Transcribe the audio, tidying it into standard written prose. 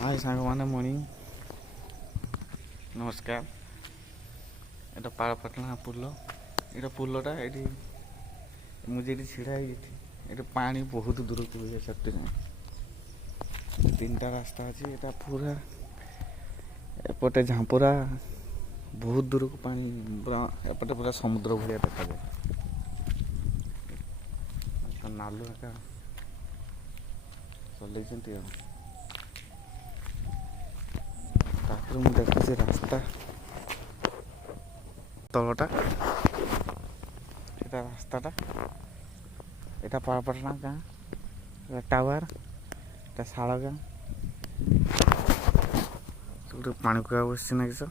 हाय साଙ୍ଗमाने morning नमस्कार। এটা পাড়াপাଟଣା পুଲ এটা পুলটা এটি ମୁଁ যেটি ଛିଡ଼ା ହେଇଛି ଏଠି ପାଣି ବହୁତ ଦୂରକୁ ହୁଏ ସେଠି ନାହିଁ। ତିନିଟା ରାସ୍ତା ଅଛି ଏଟା ପୁରା ଏପଟେ ଝାମ୍ପୁରା ବହୁତ ଦୂରକୁ ପାଣି ପୁରା ଏପଟେ ପୁରା ସମୁଦ୍ର ଭଳିଆ ଦେଖାଯାଏ। ନାଲୁ ଏକା ଚଲେଇଛନ୍ତି ଆଉ ତାପରେ ମୁଁ ଦେଖୁଛି ରାସ୍ତା ତଳଟା এটা রাস্তাটা এটা পাড়াপাটনা গাঁ এটা টাওয়ার এটা শাଳ ଗାଁ ସବୁଠି ପାଣି କୁଆ ବସିଛି ନା କିସ।